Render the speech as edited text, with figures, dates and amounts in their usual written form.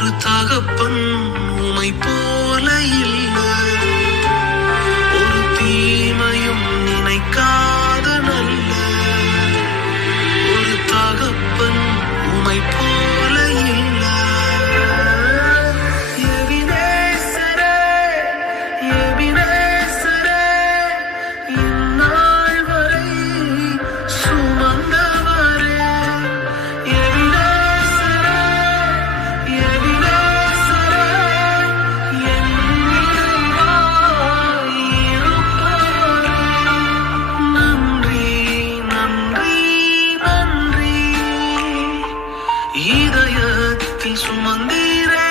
ஒரு தகப்பன் உமை போல இல்லை, ஒரு தீமையும் நினைக்காத நல்ல ஒரு தகப்பன் உமை போல இல்லை. எபினேசரே, எபினேசரே, இந்நாள் வரை சுமந்தவரே. எபினேசரே, எபினேசரே, என் நினைவாய் இருப்பவரே. நன்றி, நன்றி, நன்றி. இதயத்தில் சுமந்தீரே